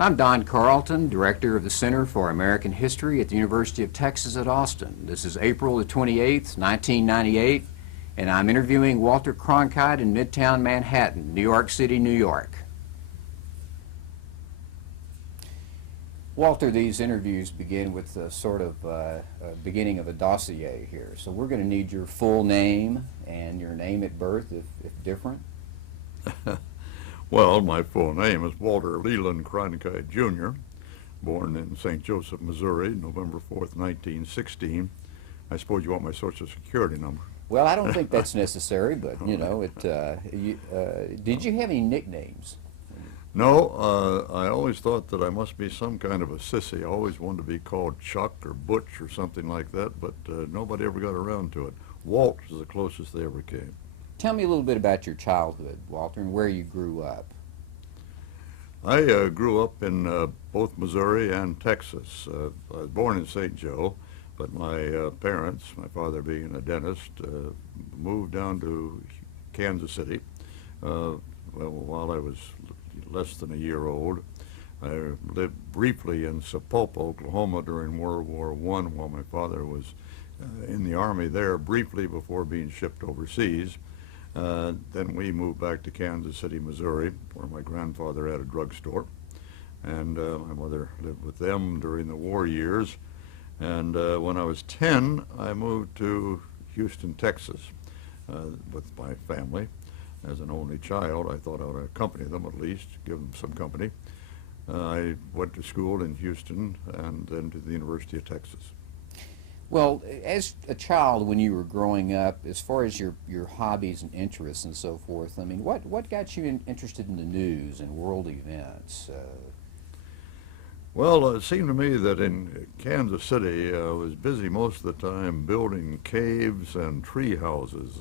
I'm Don Carlton, Director of the Center for American History at the University of Texas at Austin. This is April the 28th, 1998, and I'm interviewing Walter Cronkite in Midtown Manhattan, New York City, New York. Walter, these interviews begin with a sort of beginning of a dossier here. So we're going to need your full name and your name at birth, if different. Well, my full name is Walter Leland Cronkite, Jr., born in St. Joseph, Missouri, November 4th, 1916. I suppose you want my Social Security number. Well, I don't think that's necessary, but, you know, did you have any nicknames? No, I always thought that I must be some kind of a sissy. I always wanted to be called Chuck or Butch or something like that, but nobody ever got around to it. Walt is the closest they ever came. Tell me a little bit about your childhood, Walter, and where you grew up. I grew up in both Missouri and Texas. I was born in St. Joe, but my parents, my father being a dentist, moved down to Kansas City while I was less than a year old. I lived briefly in Sapulpa, Oklahoma during World War I while my father was in the Army there briefly before being shipped overseas. Then we moved back to Kansas City, Missouri, where my grandfather had a drugstore, and my mother lived with them during the war years. And when I was 10, I moved to Houston, Texas, with my family. As an only child, I thought I would accompany them at least, give them some company. I went to school in Houston and then to the University of Texas. Well, as a child, when you were growing up, as far as your hobbies and interests and so forth, I mean, what got you interested in the news and world events? Well, it seemed to me that in Kansas City, I was busy most of the time building caves and tree houses.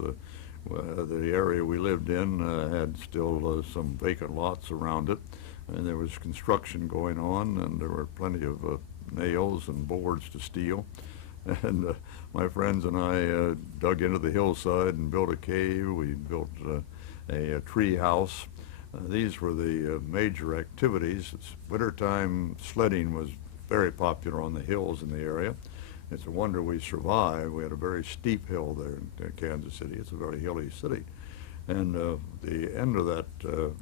The area we lived in had still some vacant lots around it, and there was construction going on, and there were plenty of nails and boards to steel. And my friends and I dug into the hillside and built a cave. We built a tree house. These were the major activities. It's wintertime sledding was very popular on the hills in the area. It's a wonder we survived. We had a very steep hill there in Kansas City. It's a very hilly city. And the end of that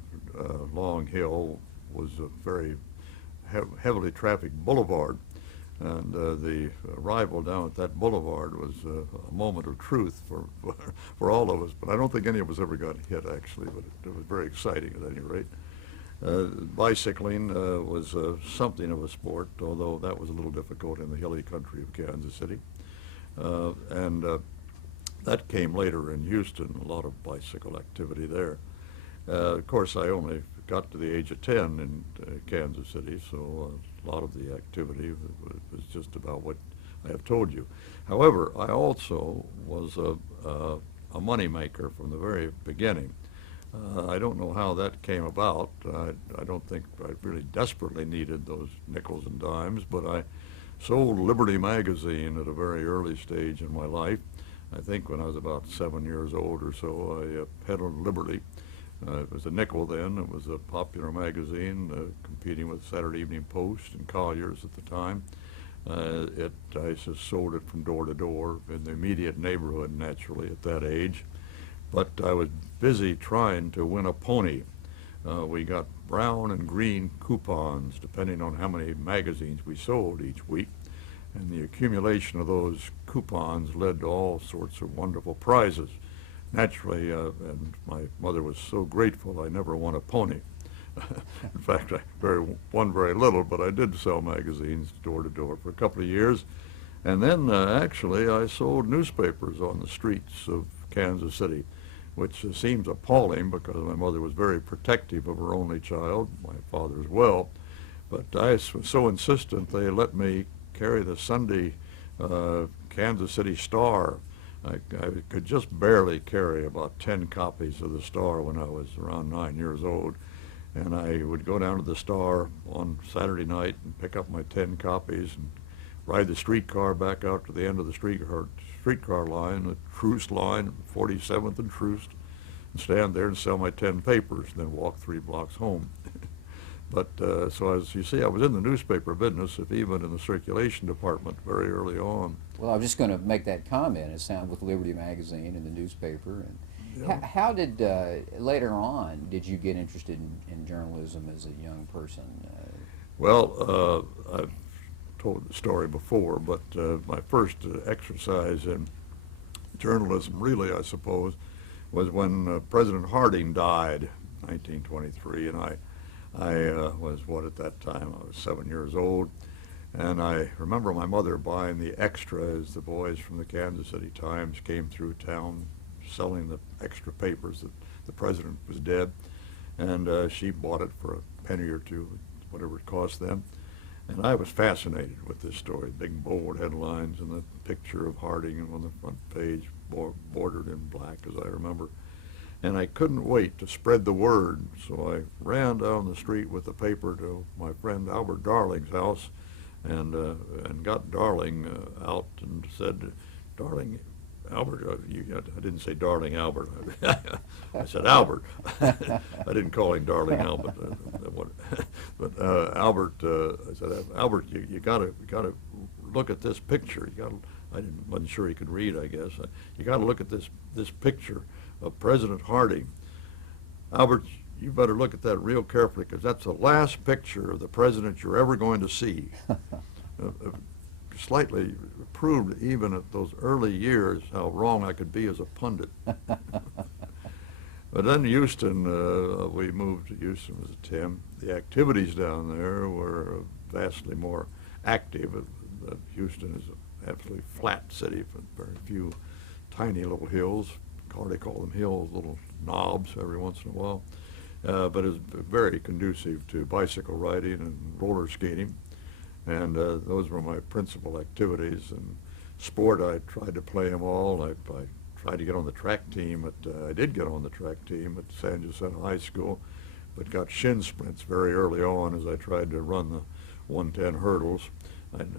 long hill was a very heavily trafficked boulevard. And the arrival down at that boulevard was a moment of truth for all of us. But I don't think any of us ever got hit, actually, but it was very exciting at any rate. Bicycling was something of a sport, although that was a little difficult in the hilly country of Kansas City. And that came later in Houston, a lot of bicycle activity there. Of course, I only got to the age of 10 in Kansas City, so a lot of the activity was just about what I have told you. However, I also was a money maker from the very beginning. I don't know how that came about. I don't think I really desperately needed those nickels and dimes, but I sold Liberty magazine at a very early stage in my life. I think when I was about 7 years old or so, I peddled Liberty. It was a nickel then. It was a popular magazine competing with Saturday Evening Post and Collier's at the time. I just sold it from door to door in the immediate neighborhood, naturally, at that age. But I was busy trying to win a pony. We got brown and green coupons, depending on how many magazines we sold each week. And the accumulation of those coupons led to all sorts of wonderful prizes. Naturally, and my mother was so grateful, I never won a pony. In fact, I won very little, but I did sell magazines door to door for a couple of years. And then, actually, I sold newspapers on the streets of Kansas City, which seems appalling because my mother was very protective of her only child, my father as well. But I was so insistent they let me carry the Sunday Kansas City Star. I could just barely carry about 10 copies of the Star when I was around 9 years old. And I would go down to the Star on Saturday night and pick up my 10 copies and ride the streetcar back out to the end of the streetcar line, the Troost line, 47th and Troost, and stand there and sell my 10 papers, and then walk 3 blocks home. But so as you see, I was in the newspaper business, if even in the circulation department very early on. Well, I was just going to make that comment. It sounded with Liberty Magazine and the newspaper. And Yeah. how did later on did you get interested in journalism as a young person? Well, I've told the story before, but my first exercise in journalism, really, I suppose, was when President Harding died, 1923, and I was, what, at that time, I was 7 years old, and I remember my mother buying the extra as the boys from the Kansas City Times came through town selling the extra papers that the president was dead, and she bought it for a penny or two, whatever it cost them. And I was fascinated with this story, big bold headlines and the picture of Harding on the front page, bordered in black, as I remember. And I couldn't wait to spread the word, so I ran down the street with the paper to my friend Albert Darling's house, and got Darling out and said, "Darling, Albert," I didn't say Darling Albert. I said Albert. I didn't call him Darling Albert. But Albert, I said, "Albert, you gotta look at this picture. Wasn't sure he could read, I guess. You gotta look at this picture of President Harding. Albert, you better look at that real carefully, because that's the last picture of the president you're ever going to see." Slightly proved, even at those early years, how wrong I could be as a pundit. But then Houston, we moved to Houston as a 10. The activities down there were vastly more active. Houston is an absolutely flat city with very few tiny little hills. Hardly call them hills, little knobs every once in a while. But it's very conducive to bicycle riding and roller skating. And those were my principal activities. And sport, I tried to play them all. I tried to get on the track team. I did get on the track team at San Jacinto High School, but got shin splints very early on as I tried to run the 110 hurdles.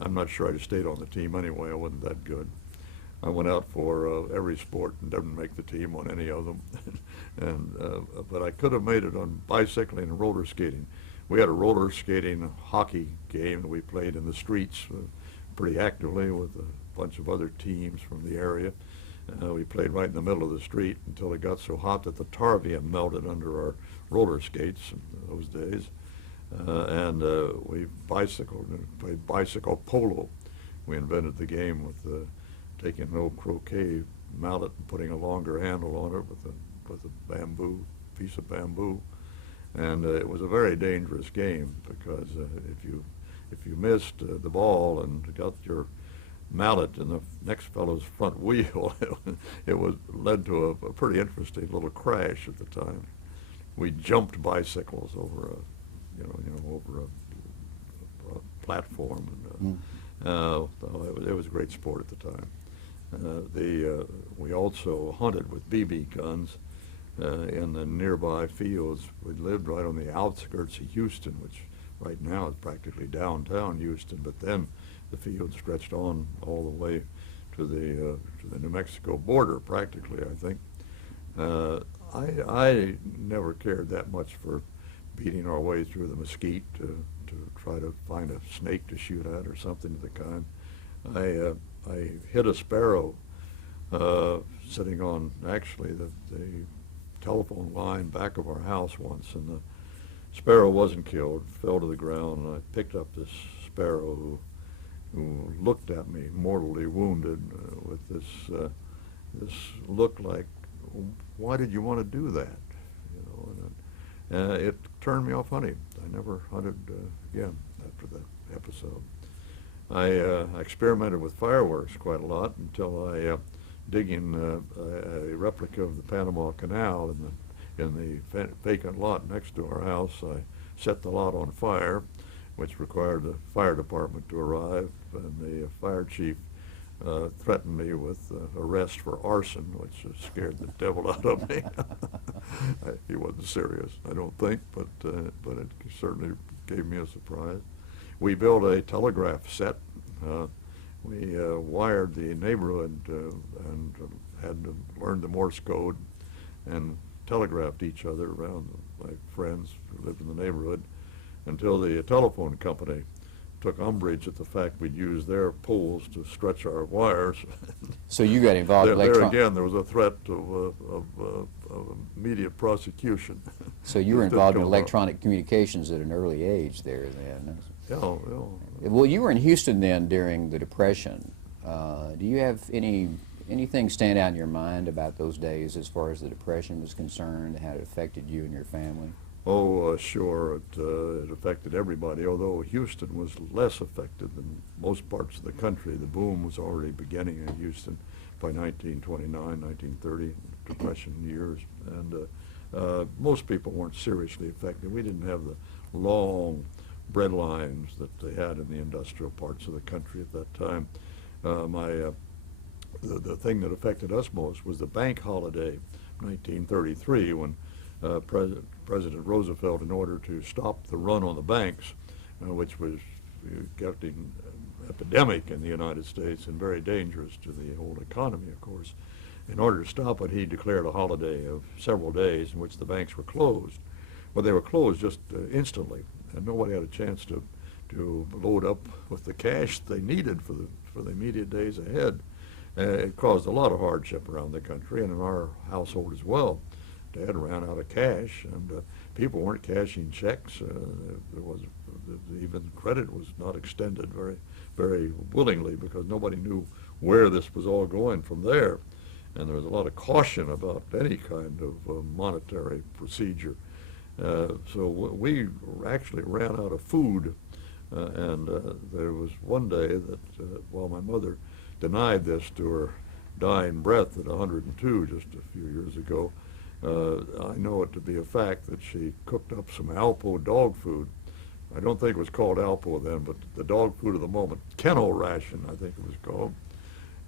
I'm not sure I'd have stayed on the team anyway. I wasn't that good. I went out for every sport and didn't make the team on any of them. But I could have made it on bicycling and roller skating. We had a roller skating hockey game that we played in the streets pretty actively with a bunch of other teams from the area. We played right in the middle of the street until it got so hot that the tarvium melted under our roller skates in those days. We bicycled and played bicycle polo. We invented the game with taking an old croquet mallet and putting a longer handle on it with a piece of bamboo. And it was a very dangerous game, because if you missed the ball and got your mallet in the next fellow's front wheel, it led to a pretty interesting little crash at the time. We jumped bicycles over a platform, and it was a great sport at the time. We also hunted with BB guns in the nearby fields. We lived right on the outskirts of Houston, which right now is practically downtown Houston, but then the field stretched on all the way to the New Mexico border, practically, I think. I never cared that much for beating our way through the mesquite to try to find a snake to shoot at or something of the kind. I hit a sparrow sitting on actually the telephone line back of our house once, and the sparrow wasn't killed, fell to the ground, and I picked up this sparrow who looked at me mortally wounded with this look like, "Why did you want to do that?" And it turned me off hunting. I never hunted again after that episode. I experimented with fireworks quite a lot until I, digging a replica of the Panama Canal in the vacant lot next to our house, I set the lot on fire, which required the fire department to arrive, and the fire chief threatened me with arrest for arson, which scared the devil out of me. He wasn't serious, I don't think, but it certainly gave me a surprise. We built a telegraph set. We wired the neighborhood and had to learn the Morse code and telegraphed each other around, my friends who lived in the neighborhood. until the telephone company took umbrage at the fact we'd use their poles to stretch our wires. So you got involved in There again, there was a threat of immediate prosecution. So you were That did involved in come about. electronic communications at an early age there then. Yeah, Well, you were in Houston then during the Depression. Do you have anything stand out in your mind about those days as far as the Depression was concerned, how it affected you and your family? oh, sure, it affected everybody, although Houston was less affected than most parts of the country. The boom was already beginning in Houston by 1929, 1930, Depression years, and most people weren't seriously affected. We didn't have the long bread lines that they had in the industrial parts of the country at that time. The thing that affected us most was the bank holiday, 1933, when President Roosevelt, in order to stop the run on the banks, which was getting epidemic in the United States and very dangerous to the whole economy, of course. In order to stop it, he declared a holiday of several days in which the banks were closed. Well, they were closed just instantly, and nobody had a chance to load up with the cash they needed for the immediate days ahead. It caused a lot of hardship around the country and in our household as well. Dad ran out of cash, and people weren't cashing checks. There was even credit was not extended very willingly because nobody knew where this was all going from there, and there was a lot of caution about any kind of monetary procedure. So we actually ran out of food, and there was one day that while my mother denied this to her dying breath at 102 just a few years ago, I know it to be a fact that she cooked up some Alpo dog food. I don't think it was called Alpo then, but the dog food of the moment, kennel ration, I think it was called.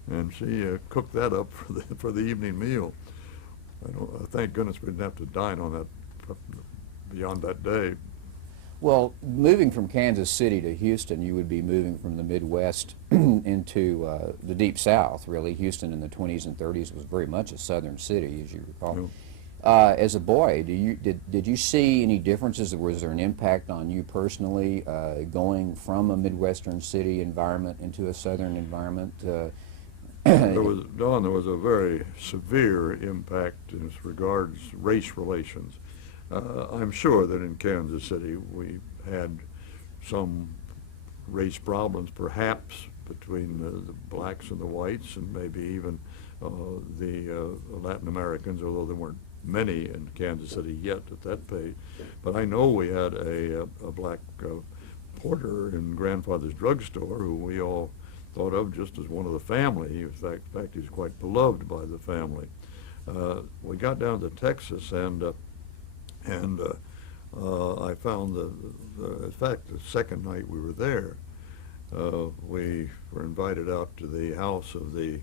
And she cooked that up for the evening meal. Thank goodness we didn't have to dine on that beyond that day. Well, moving from Kansas City to Houston, you would be moving from the Midwest into the Deep South, really. Houston in the 20s and 30s was very much a southern city, as you recall. Yeah. As a boy, did you see any differences? Was there an impact on you personally going from a Midwestern city environment into a southern environment? There was a very severe impact as regards race relations. I'm sure that in Kansas City we had some race problems, perhaps between the blacks and the whites, and maybe even the Latin Americans, although there weren't many in Kansas City yet at that page. But I know we had a black porter in Grandfather's drugstore who we all thought of just as one of the family. In fact, he was quite beloved by the family. We got down to Texas, and I found in fact, the second night we were there, we were invited out to the house of a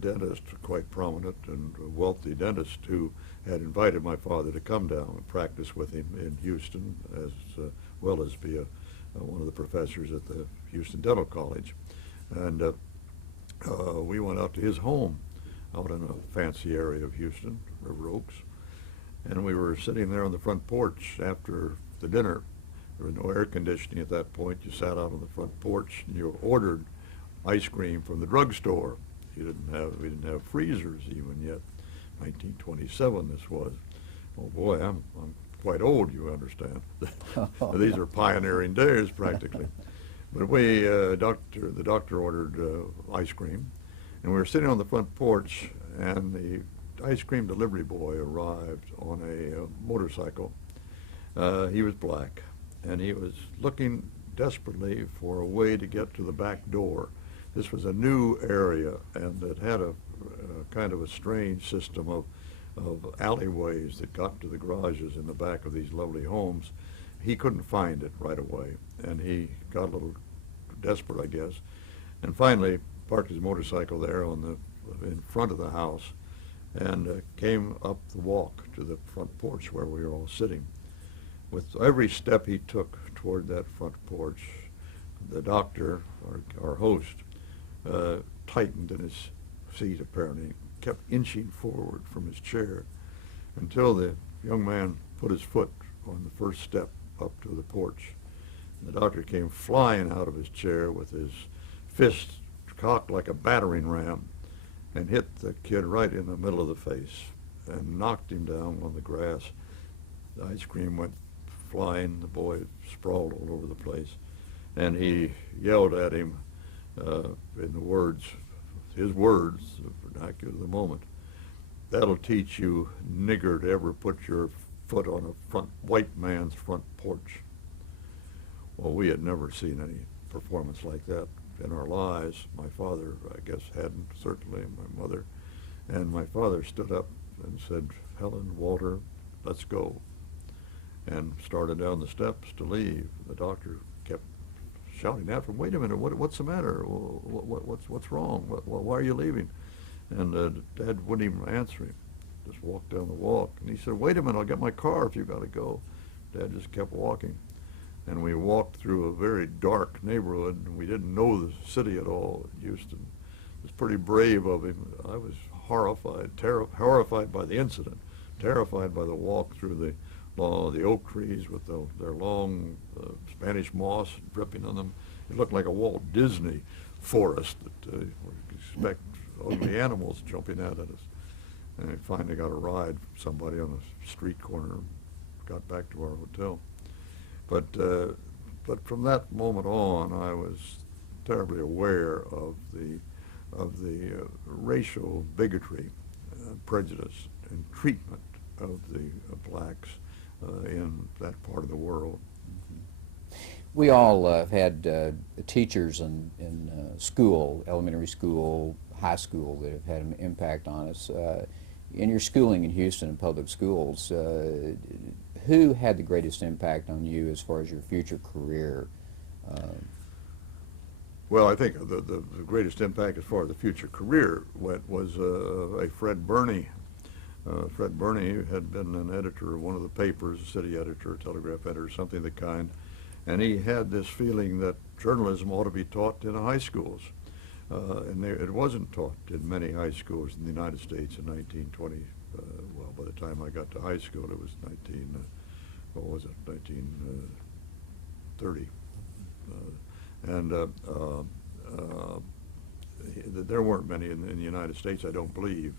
dentist, quite prominent and wealthy dentist, who had invited my father to come down and practice with him in Houston, as well as be one of the professors at the Houston Dental College. And we went out to his home out in a fancy area of Houston, River Oaks, and we were sitting there on the front porch after the dinner. There was no air conditioning at that point. You sat out on the front porch and you ordered ice cream from the drugstore. We didn't have freezers even yet. 1927 this was. Oh boy, I'm quite old, you understand. These are pioneering days practically. But the doctor ordered ice cream, and we were sitting on the front porch, and the ice cream delivery boy arrived on a motorcycle. He was black, and he was looking desperately for a way to get to the back door. This was a new area, and it had a kind of a strange system of alleyways that got to the garages in the back of these lovely homes. He couldn't find it right away, and he got a little desperate, I guess, and finally parked his motorcycle there in front of the house, and came up the walk to the front porch where we were all sitting. With every step he took toward that front porch, the doctor, our host, tightened in his seat apparently, kept inching forward from his chair until the young man put his foot on the first step up to the porch. The doctor came flying out of his chair with his fist cocked like a battering ram and hit the kid right in the middle of the face and knocked him down on the grass. The ice cream went flying. The boy sprawled all over the place. And he yelled at him in the words, his words, the vernacular of the moment, "That'll teach you, nigger, to ever put your foot on a white man's front porch." Well, we had never seen any performance like that in our lives. My father, I guess, hadn't, certainly, and my mother. And my father stood up and said, "Helen, Walter, let's go," and started down the steps to leave. The doctor kept shouting after him, "Wait a minute, what's the matter? What's wrong? Why are you leaving?" And Dad wouldn't even answer him, just walked down the walk. And he said, "Wait a minute, I'll get my car if you got to go." Dad just kept walking. And we walked through a very dark neighborhood, and we didn't know the city at all, Houston. It was pretty brave of him. I was horrified, horrified by the incident, terrified by the walk through the oak trees with their long Spanish moss dripping on them. It looked like a Walt Disney forest that we expect ugly animals jumping out at us. And I finally got a ride from somebody on a street corner, got back to our hotel. But from that moment on, I was terribly aware of the racial bigotry, prejudice, and treatment of the blacks in that part of the world. We all have had teachers in school, elementary school, high school, that have had an impact on us. In your schooling in Houston in public schools, who had the greatest impact on you as far as your future career? Well, I think the greatest impact as far as the future career was a Fred Burney. Fred Burney had been an editor of one of the papers, a city editor, telegraph editor, something of the kind, and he had this feeling that journalism ought to be taught in the high schools. And it wasn't taught in many high schools in the United States in 1920. Well, by the time I got to high school, it was 1930. There weren't many in the United States, I don't believe,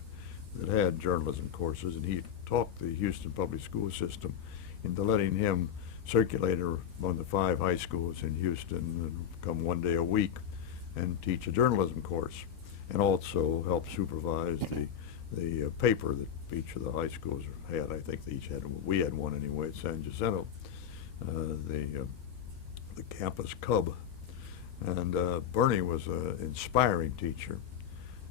that had journalism courses, and he talked the Houston public school system into letting him circulate among the 5 high schools in Houston and come one day a week and teach a journalism course, and also help supervise the paper that each of the high schools had. I think they each had, we had one anyway at San Jacinto, the campus Cub. And Bernie was an inspiring teacher,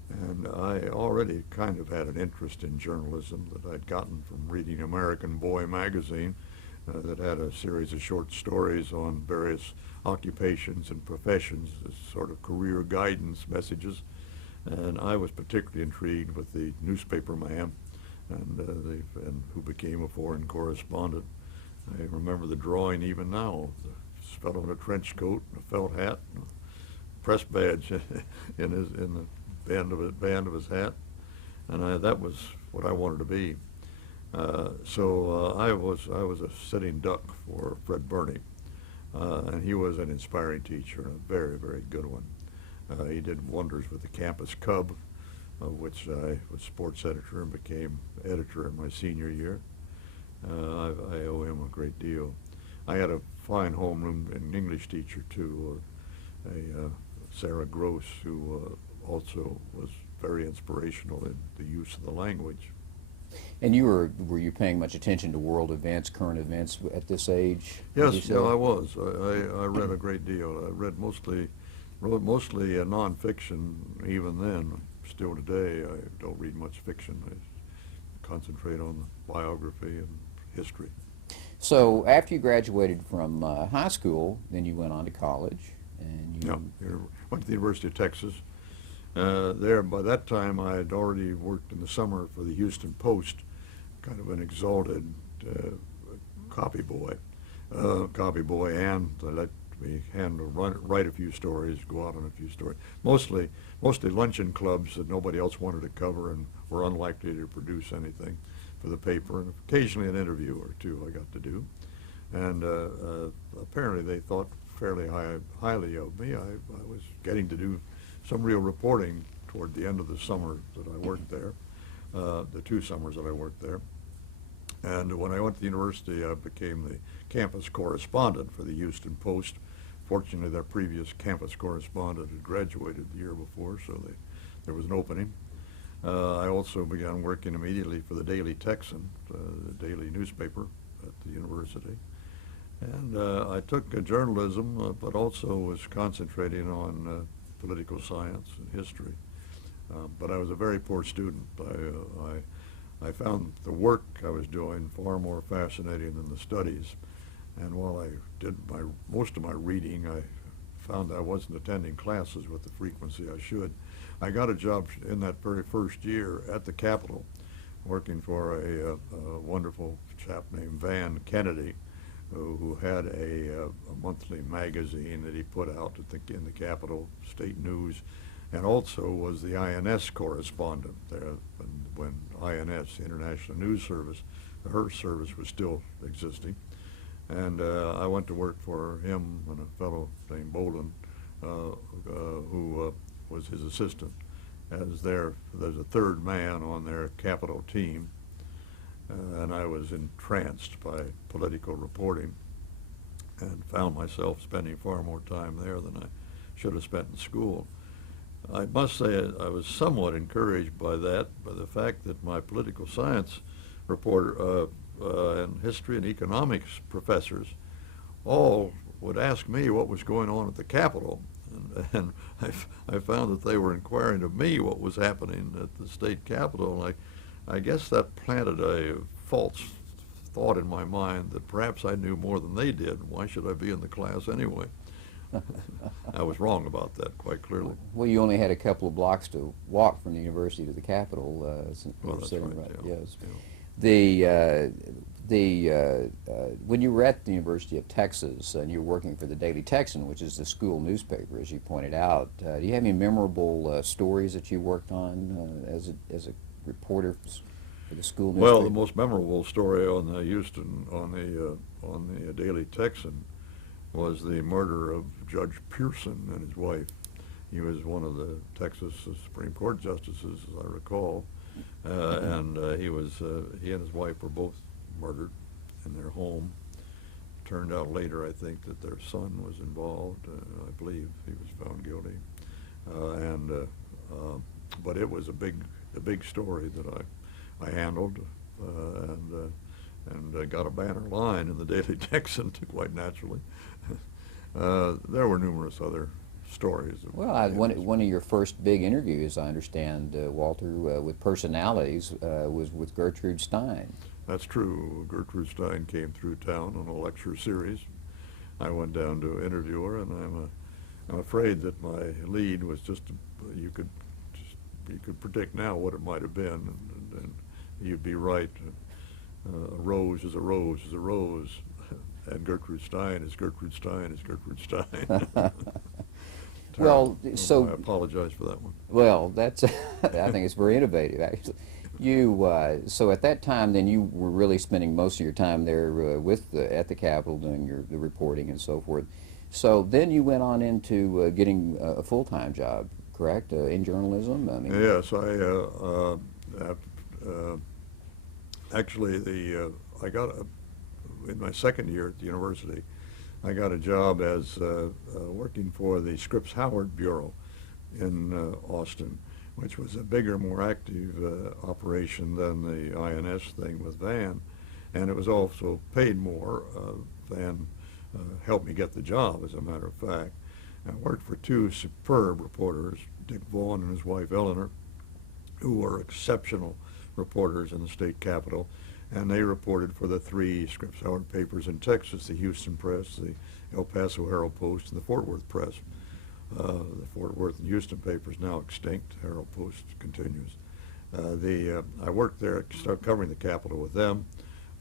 and I already kind of had an interest in journalism that I'd gotten from reading American Boy magazine that had a series of short stories on various occupations and professions as sort of career guidance messages. And I was particularly intrigued with the newspaper man and who became a foreign correspondent. I remember the drawing even now. This fellow in a trench coat and a felt hat and a press badge in the band of his hat, and that was what I wanted to be. So I was a sitting duck for Fred Burney, and he was an inspiring teacher and a very, very good one. He did wonders with the campus Cub, of which I was sports editor and became editor in my senior year. I owe him a great deal. I had a fine homeroom and English teacher too, Sarah Gross, who also was very inspirational in the use of the language. And were you paying much attention to world events, current events at this age? Yes, yeah, I was. I read a great deal. I read mostly nonfiction even then. Still today, I don't read much fiction. I concentrate on the biography and history. So after you graduated from high school, then you went on to college, and you went to the University of Texas. There, by that time, I had already worked in the summer for the Houston Post, kind of an exalted copy boy, and they let me write a few stories, go out on a few stories. Mostly luncheon clubs that nobody else wanted to cover and were unlikely to produce anything for the paper, and occasionally an interview or two I got to do. and apparently they thought fairly highly of me. I was getting to do some real reporting toward the end of the summer that I worked there, the 2 summers that I worked there. And when I went to the university, I became the campus correspondent for the Houston Post. Fortunately, their previous campus correspondent had graduated the year before, so there was an opening. I also began working immediately for the Daily Texan, the daily newspaper at the university. And I took journalism, but also was concentrating on political science and history. But I was a very poor student. I found the work I was doing far more fascinating than the studies. And while I did most of my reading, I found I wasn't attending classes with the frequency I should. I got a job in that very first year at the Capitol, working for a wonderful chap named Van Kennedy, who had a monthly magazine that he put out in the Capitol State News, and also was the INS correspondent there when INS, International News Service, her service was still existing. And I went to work for him and a fellow named Boland, who was his assistant, as there's a third man on their Capitol team. And I was entranced by political reporting and found myself spending far more time there than I should have spent in school. I must say I was somewhat encouraged by that, by the fact that my political science reporter and history and economics professors all would ask me what was going on at the Capitol. And I found that they were inquiring of me what was happening at the state Capitol. And I guess that planted a false thought in my mind that perhaps I knew more than they did. Why should I be in the class anyway? I was wrong about that quite clearly. Well, you only had a couple of blocks to walk from the university to the Capitol. Well, that's right. Yes. Yeah. When you were at the University of Texas and you were working for the Daily Texan, which is the school newspaper, as you pointed out, do you have any memorable stories that you worked on as a reporter for the school newspaper? Well, the most memorable story on the Daily Texan was the murder of Judge Pearson and his wife. He was one of the Texas Supreme Court justices, as I recall, and he and his wife were both murdered in their home. Turned out later, I think, that their son was involved. I believe he was found guilty, but it was a big story that I handled, and got a banner line in the Daily Texan, quite naturally. There were numerous other stories. Well, one of your first big interviews, I understand, Walter, with personalities, was with Gertrude Stein. That's true. Gertrude Stein came through town on a lecture series. I went down to interview her, and I'm afraid that my lead was you could predict now what it might have been, and you'd be right. A rose is a rose is a rose, and Gertrude Stein is Gertrude Stein is Gertrude Stein. Well, so I apologize for that one. Well, that's I think it's very innovative, actually. So at that time, then you were really spending most of your time there at the Capitol doing the reporting and so forth. So then you went on into getting a full-time job, correct, in journalism? I mean, yes, actually I got in my second year at the university, I got a job as working for the Scripps Howard Bureau in Austin, which was a bigger, more active operation than the INS thing with Van, and it was also paid more. Van helped me get the job, as a matter of fact. I worked for 2 superb reporters, Dick Vaughn and his wife Eleanor, who were exceptional reporters in the state capitol, and they reported for the 3 Scripps Howard papers in Texas, the Houston Press, the El Paso Herald-Post, and the Fort Worth Press. The Fort Worth and Houston papers now extinct. Herald-Post continues. I worked there, started covering the Capitol with them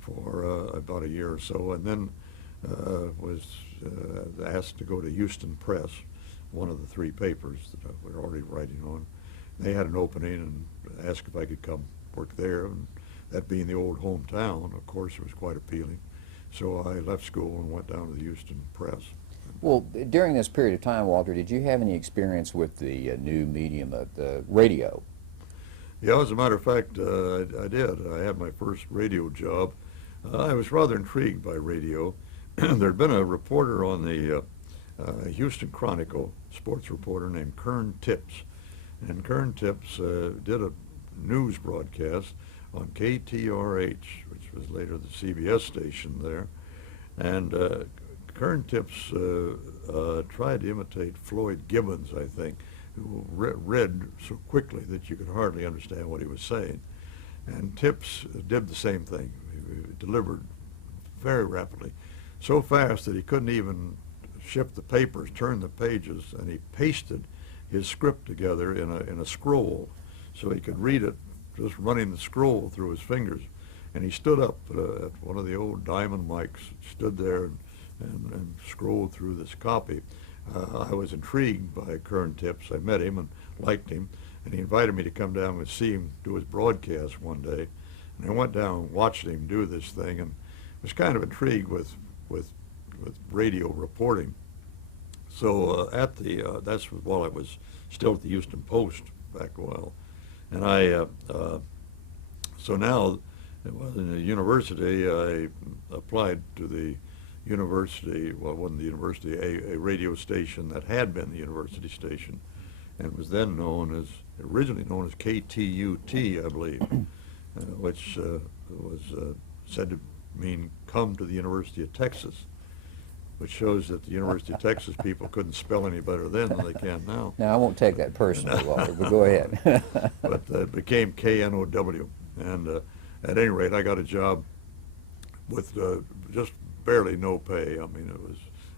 for about a year or so, and then was asked to go to Houston Press, one of the 3 papers that we were already writing on. They had an opening and asked if I could come work there, and that being the old hometown, of course, it was quite appealing. So I left school and went down to the Houston Press. Well, during this period of time, Walter, did you have any experience with the new medium of the radio? Yeah, as a matter of fact, I did. I had my first radio job. I was rather intrigued by radio. There'd been a reporter on the Houston Chronicle, sports reporter named Kern Tips. And Kern Tips did a news broadcast on KTRH, which was later the CBS station there. And Kern Tips tried to imitate Floyd Gibbons, I think, who read so quickly that you could hardly understand what he was saying. And Tips did the same thing. He delivered very rapidly, so fast that he couldn't even shift the papers, turn the pages, and he pasted his script together in a scroll so he could read it just running the scroll through his fingers. And he stood up at one of the old diamond mics, stood there and scrolled through this copy. I was intrigued by Kern Tips. I met him and liked him, and he invited me to come down and see him do his broadcast one day. And I went down and watched him do this thing, and was kind of intrigued with radio reporting. So that's while I was still at the Houston Post back a while, and so now in the university I applied to the university, well, it wasn't the university, a radio station that had been the university station, and was then originally known as KTUT, I believe, which was said to mean come to the University of Texas, which shows that the University of Texas people couldn't spell any better then than they can now. Now, I won't take that personally, Walter, but go ahead. But it became KNOW, and at any rate, I got a job with just barely no pay. I mean, it was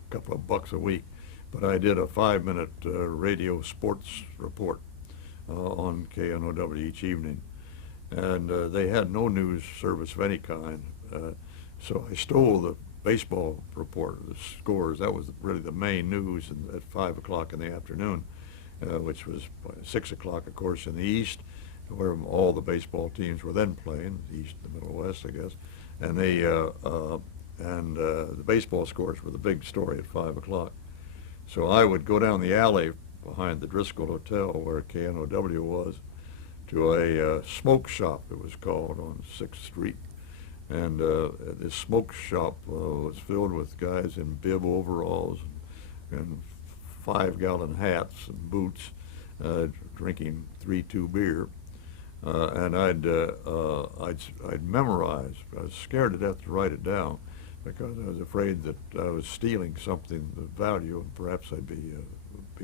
a couple of bucks a week, but I did a 5-minute radio sports report on KNOW each evening, and they had no news service of any kind, so I stole the baseball report, the scores. That was really the main news at 5 o'clock in the afternoon, which was 6 o'clock, of course, in the East, where all the baseball teams were then playing, the East, the Middle West, I guess, and the baseball scores were the big story at 5 o'clock. So I would go down the alley behind the Driscoll Hotel, where KNOW was, to a smoke shop, it was called, on 6th Street. And this smoke shop was filled with guys in bib overalls and 5-gallon hats and boots, drinking 3-2 beer. And I'd memorize. I was scared to death to write it down because I was afraid that I was stealing something of value and perhaps I'd be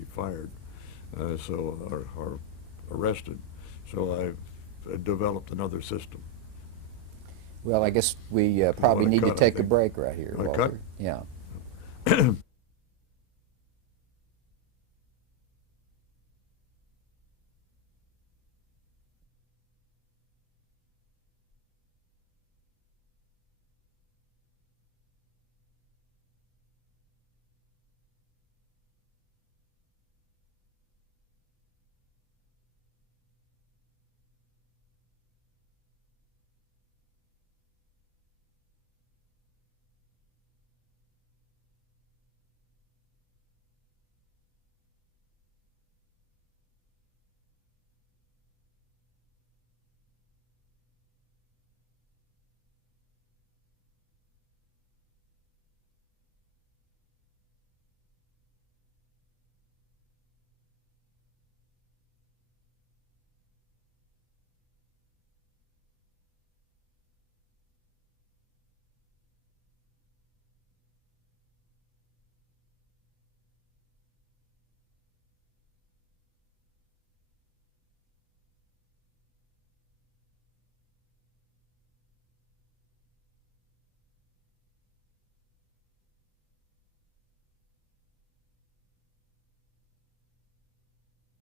fired, or arrested. So I developed another system. Well, I guess we probably need to take a break right here, Want to Walter. cut? Yeah.